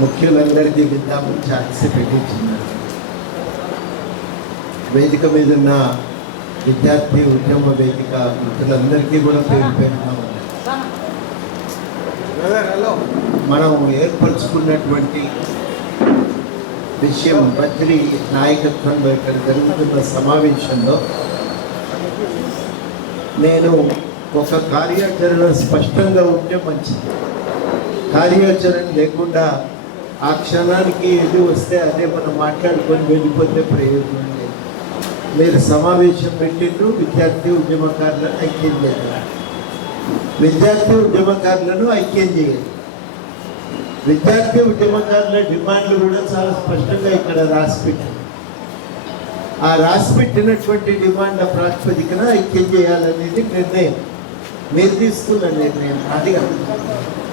ముఖ్యులందరికీ విద్దామని chance పెట్టించినారు వేదిక మీద ఉన్న విద్యార్థి ఉద్యమ వేదిక మిత్రులందరికీ కూడా పేరు పెడతాము మనం ఏర్పరచుకున్నటువంటి విషయం బద్రి నాయకత్వంలో ఇక్కడ జరుగుతున్న సమావేశంలో నేను ఒక కార్యాచరణ స్పష్టంగా ఉంటే మంచిది. కార్యాచరణ లేకుండా ఆ క్షణానికి ఏది వస్తే అదే మనం మాట్లాడుకొని వెళ్ళిపోతే ప్రయోజనం లేదు. మీరు సమావేశం పెట్టిండ్రు విద్యార్థి ఉద్యమకారులను ఐక్యం చేయాలి విద్యార్థి ఉద్యమకారులను ఐక్యం చేయాలి. విద్యార్థి ఉద్యమకారుల డిమాండ్లు కూడా చాలా స్పష్టంగా ఇక్కడ రాసి ఆ రాసిపెట్టినటువంటి డిమాండ్ డిమాండ్ల ప్రాతిపదికన ఐక్యం చేయాలనేది నిర్ణయం. మీరు తీసుకున్న నిర్ణయం. అది కాదు.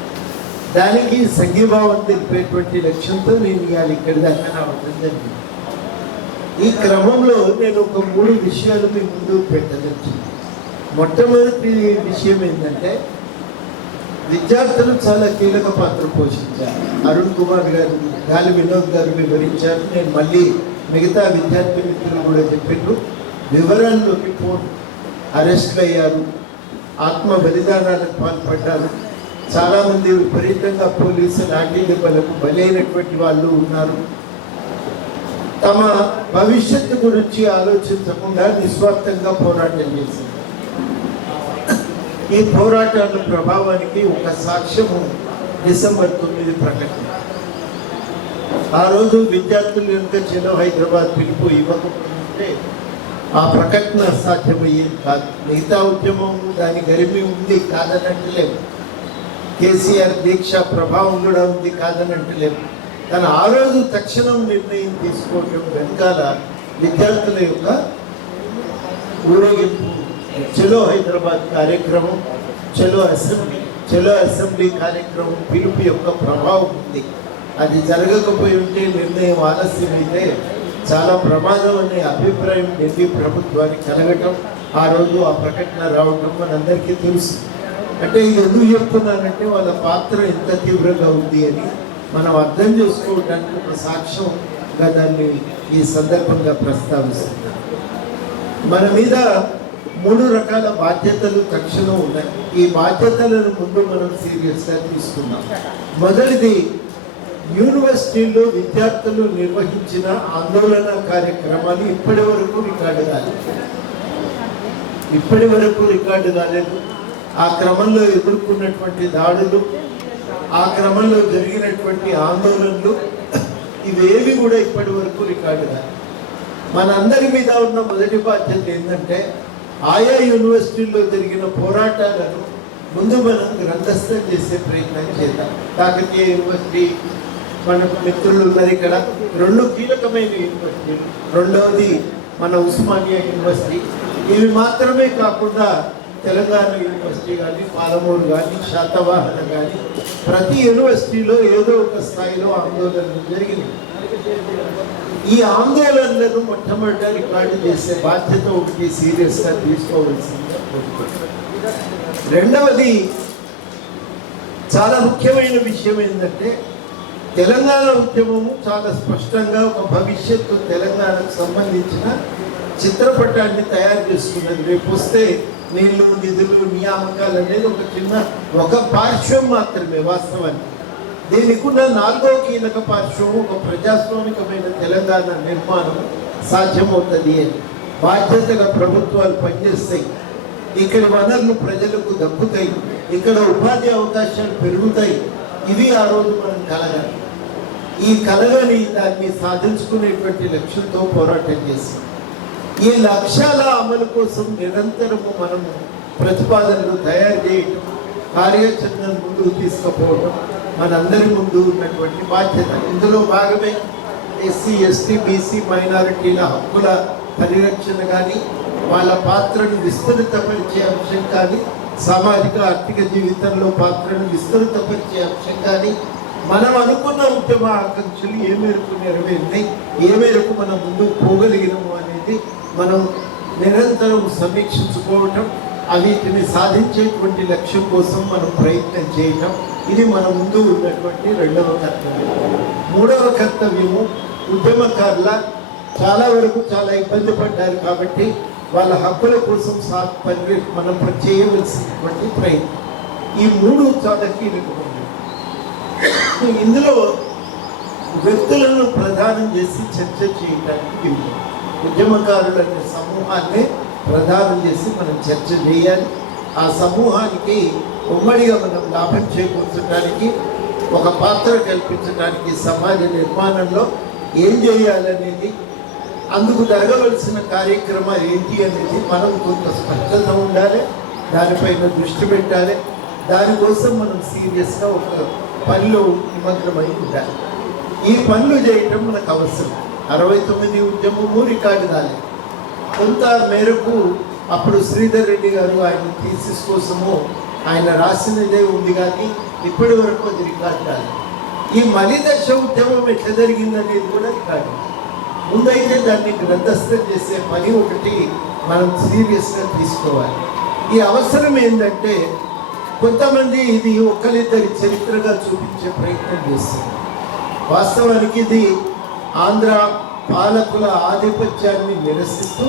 దానికి సంఘీభావం తెలిపేటువంటి లక్ష్యంతో నేను ఇవాళ ఇక్కడి దాకా రావడం జరిగింది ఈ క్రమంలో నేను ఒక మూడు విషయాలు మీ ముందు పెట్టదలిచింది మొట్టమొదటి విషయం ఏంటంటే విద్యార్థులు చాలా కీలక పాత్ర పోషించారు. అరుణ్ కుమార్ గారు గాలి వినోద్ గారు వివరించారు. నేను మళ్ళీ మిగతా విద్యార్థి మిత్రులు కూడా చెప్పిండ్రు వివరాల్లోకి ఫోన్ అరెస్ట్లు అయ్యారు ఆత్మ బలిదానాలకు పాల్పడ్డారు. చాలామంది విపరీతంగా పోలీసు లాఠీ దెబ్బలకు బలైనటువంటి వాళ్ళు ఉన్నారు. తమ భవిష్యత్తు గురించి ఆలోచించకుండా నిస్వార్థంగా పోరాటం చేసింది ఈ పోరాటాల ప్రభావానికి ఒక సాక్ష్యము డిసెంబర్ తొమ్మిది ప్రకటన. ఆ రోజు విద్యార్థులు కనుక చెలో హైదరాబాద్ పిలుపు ఇవ్వకపోతే ఆ ప్రకటన సాధ్యమయ్యేది కాదు. మిగతా ఉద్యమం దాని గరిమి ఉంది కాదనట్లేదు. కేసీఆర్ దీక్ష ప్రభావం కూడా ఉంది కాదనట్లేదు కానీ ఆ రోజు తక్షణం నిర్ణయం తీసుకోవటం వెనకాల విద్యార్థుల యొక్క ఊరేగింపు. చలో హైదరాబాద్ కార్యక్రమం చలో అసెంబ్లీ చలో అసెంబ్లీ కార్యక్రమం పిలుపు యొక్క ప్రభావం ఉంది. అది జరగకపోయి ఉంటే నిర్ణయం ఆలస్యమైతే చాలా ప్రమాదం అనే అభిప్రాయం ఢిల్లీ ప్రభుత్వానికి కలగటం ఆ రోజు ఆ ప్రకటన రావటం మనందరికీ తెలుసు. అంటే ఇది ఎందుకు చెప్తున్నానంటే వాళ్ళ పాత్ర ఎంత తీవ్రంగా ఉంది అని మనం అర్థం చేసుకోవడానికి ఒక సాక్ష్యంగా దాన్ని ఈ సందర్భంగా ప్రస్తావిస్తున్నాం. మన మీద మూడు రకాల బాధ్యతలు తక్షణం ఉన్నాయి. ఈ బాధ్యతలను ముందు మనం సీరియస్గా తీసుకున్నాం మొదటిది యూనివర్సిటీల్లో విద్యార్థులు నిర్వహించిన ఆందోళన కార్యక్రమాలు ఇప్పటి వరకు రికార్డు కాలేదు. ఇప్పటి వరకు రికార్డు కాలేదు. ఆ క్రమంలో ఎదుర్కొన్నటువంటి దాడులు ఆ క్రమంలో జరిగినటువంటి ఆందోళనలు ఇవేవి కూడా ఇప్పటి వరకు రికార్డు మనందరి మీద ఉన్న మొదటి బాధ్యత ఏంటంటే ఆయా యూనివర్సిటీల్లో జరిగిన పోరాటాలను ముందు మనం గ్రంథస్థం చేసే ప్రయత్నం చేద్దాం. కాకతీయ యూనివర్సిటీ మన మిత్రులు ఉన్నారు ఇక్కడ. రెండు కీలకమైన యూనివర్సిటీలు. రెండవది మన ఉస్మానియా యూనివర్సిటీ. ఇవి మాత్రమే కాకుండా తెలంగాణ యూనివర్సిటీ కానీ పాలమూరు కానీ శాతవాహన కానీ ప్రతి యూనివర్సిటీలో ఏదో ఒక స్థాయిలో ఆందోళనలు జరిగింది. ఈ ఆందోళనలను మొట్టమొదట రికార్డు చేసే బాధ్యత ఒకటి సీరియస్గా తీసుకోవాల్సింది. రెండవది చాలా ముఖ్యమైన విషయం ఏంటంటే తెలంగాణ ఉద్యమము చాలా స్పష్టంగా ఒక భవిష్యత్తు తెలంగాణకు సంబంధించిన చిత్రపటాన్ని తయారు చేస్తున్నది. రేపు వస్తే నీళ్ళు నిధులు నియామకాలు అనేది ఒక చిన్న ఒక పార్శ్వం మాత్రమే వాస్తవానికి. దీనికి ఉన్న నాలుగో కీలక పార్శ్వం ఒక ప్రజాస్వామికమైన తెలంగాణ నిర్మాణం సాధ్యమవుతుంది అని. బాధ్యతగా ప్రభుత్వాలు పనిచేస్తాయి. ఇక్కడ వనరులు ప్రజలకు దక్కుతాయి. ఇక్కడ ఉపాధి అవకాశాలు పెరుగుతాయి. ఇవి ఆ రోజు మనం కలగాలి. ఈ కలగని దాన్ని సాధించుకునేటువంటి లక్ష్యంతో పోరాటం చేస్తాం. ఈ లక్ష్యాల అమలు కోసం నిరంతరము మనము ప్రతిపాదనలు తయారు చేయటం కార్యాచరణను ముందుకు తీసుకుపోవడం మనందరి ముందు ఉన్నటువంటి బాధ్యత. ఇందులో భాగమే ఎస్సీ ఎస్టీ బీసీ మైనారిటీల హక్కుల పరిరక్షణ కానీ వాళ్ళ పాత్రను విస్తృతపరిచే అంశం కానీ సామాజిక ఆర్థిక జీవితంలో పాత్రను విస్తృతపరిచే అంశం కానీ మనం అనుకున్న ఉద్యమ ఆకాంక్షలు ఏ మేరకు నెరవేరినాయి ఏ మేరకు మనం ముందుకు పోగలిగినాము చెప్పి మనం నిరంతరం సమీక్షించుకోవటం వీటిని సాధించేటువంటి లక్ష్యం కోసం మనం ప్రయత్నం చేయటం ఇది మన ముందు ఉన్నటువంటి రెండవ కర్తవ్యం. మూడవ కర్తవ్యము ఉద్యమకారుల చాలా వరకు చాలా ఇబ్బంది పడ్డారు కాబట్టి వాళ్ళ హక్కుల కోసం సా పని మనం చేయవలసినటువంటి ప్రయత్నం. ఈ మూడు చాలా కీలకమైనవి ఇందులో వ్యక్తులను ప్రధానం చేసి చర్చ చేయడానికి వీలు ఉద్యమకారుల సమూహాన్ని ప్రధానం చేసి మనం చర్చ చేయాలి. ఆ సమూహానికి ఉమ్మడిగా మనం లాభం చేకూర్చడానికి ఒక పాత్ర కల్పించడానికి సమాజ నిర్మాణంలో ఏం చేయాలనేది అందుకు జరగవలసిన కార్యక్రమాలు ఏంటి అనేది మనం కొంత స్పష్టత ఉండాలి దానిపైన దృష్టి పెట్టాలి. దానికోసం మనం సీరియస్గా ఒక పనిలో నిమగ్నమై ఉండాలి. ఈ పనులు చేయటం మనకు అవసరం. అరవై తొమ్మిది ఉద్యమము రికార్డు కాలేదు కొంత మేరకు అప్పుడు శ్రీధర్ రెడ్డి గారు ఆయన థీసిస్ కోసము ఆయన రాసినదే ఉంది కానీ ఇప్పటి వరకు అది రికార్డు కాలేదు ఈ మలిదశ ఉద్యమం ఎట్లా జరిగిందనేది కూడా రికార్డు ముందైతే దాన్ని గ్రంథస్థం చేసే పని ఒకటి మనం సీరియస్గా తీసుకోవాలి. ఈ అవసరం ఏంటంటే కొంతమంది ఇది ఒకరిద్దరి చరిత్రగా చూపించే ప్రయత్నం చేస్తారు. వాస్తవానికి ఇది ఆంధ్ర పాలకుల ఆధిపత్యాన్ని నిరసిస్తూ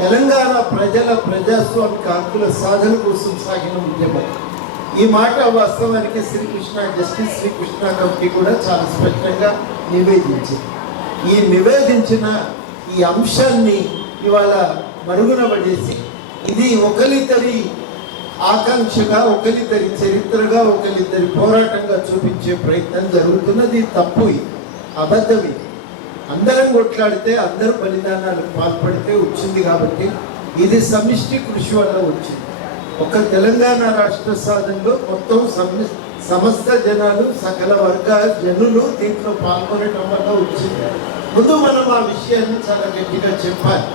తెలంగాణ ప్రజల ప్రజాస్వామిక హక్కుల సాధన కోసం సాగిన ఉద్యమం. ఈ మాట వాస్తవానికి శ్రీకృష్ణ జస్టిస్ శ్రీకృష్ణ కమిటీ కూడా చాలా స్పష్టంగా నివేదించింది. ఈ నివేదించిన ఈ అంశాన్ని ఇవాళ మరుగున పడేసి ఇది ఒకరిద్దరి ఆకాంక్షగా ఒకరిద్దరి చరిత్రగా ఒకరిద్దరి పోరాటంగా చూపించే ప్రయత్నం జరుగుతున్నది తప్పు అబద్ధమే. అందరం కొట్లాడితే అందరూ బలిదానాలకు పాల్పడితే వచ్చింది కాబట్టి ఇది సమిష్టి కృషి వల్ల వచ్చింది. ఒక తెలంగాణ రాష్ట్ర సాధనలో మొత్తం సమి సమస్త జనాలు సకల వర్గాల జనులు దీంట్లో పాల్గొనడం వల్ల వచ్చింది. ముందు మనం ఆ విషయాన్ని చాలా గట్టిగా చెప్పాలి.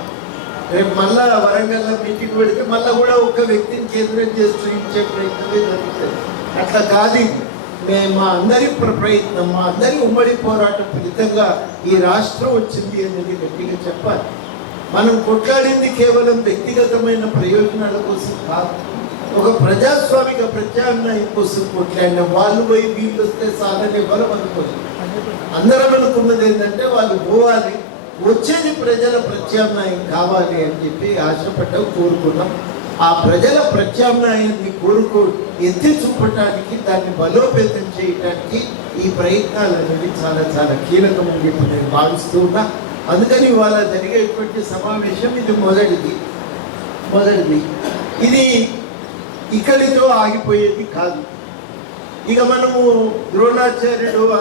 రేపు మళ్ళా వరంగల్లో మీటింగ్ పెడితే మళ్ళీ కూడా ఒక వ్యక్తిని కేంద్రం చేసి చూపించే ప్రయత్నమే జరుగుతుంది. అట్లా కాదు మేము మా అందరి ప్ర- ప్రయత్నం మా అందరి ఉమ్మడి పోరాటం ఫలితంగా ఈ రాష్ట్రం వచ్చింది అనేది గట్టిగా చెప్పాలి. మనం కొట్లాడింది కేవలం వ్యక్తిగతమైన ప్రయోజనాల కోసం కాదు. ఒక ప్రజాస్వామిక ప్రత్యామ్నాయం కోసం కొట్లాడిన వాళ్ళు పోయి వీళ్ళు వస్తే సాధన బలం అనుకోలేదు అందరం అనుకున్నది ఏంటంటే వాళ్ళు పోవాలి వచ్చేది ప్రజల ప్రత్యామ్నాయం కావాలి అని చెప్పి ఆశపడ్డం కోరుకున్నాం. ఆ ప్రజల ప్రత్యామ్నాయాన్ని కోరుకో ఎత్తి చూపటానికి దాన్ని బలోపేతం చేయటానికి ఈ ప్రయత్నాలు అనేవి చాలా చాలా కీలకమని చెప్పి నేను భావిస్తూ ఉన్నా. అందుకని ఇవాళ జరిగేటువంటి సమావేశం ఇది మొదటిది. మొదటిది. ఇది ఇక్కడితో ఆగిపోయేది కాదు. ఇక మనము ద్రోణాచార్యుడు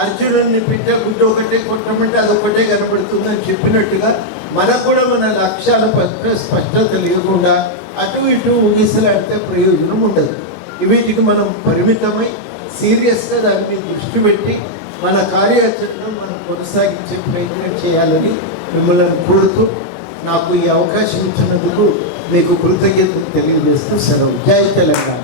అర్జునుడిని పిట్ట గుడ్డ ఒకటే కొట్టమంటే అదొకటే కనబడుతుందని చెప్పినట్టుగా మనకు కూడా మన లక్ష్యాల పట్ల స్పష్టత లేకుండా అటు ఇటు ఊగిసలాడితే ప్రయోజనం ఉండదు. వీటికి మనం పరిమితమై సీరియస్గా దాని మీద దృష్టి పెట్టి మన కార్యాచరణను మనం కొనసాగించే ప్రయత్నం చేయాలని మిమ్మల్ని కోరుతూ నాకు ఈ అవకాశం ఇచ్చినందుకు మీకు కృతజ్ఞతలు తెలియజేస్తూ సెలవు. జై తెలంగాణ.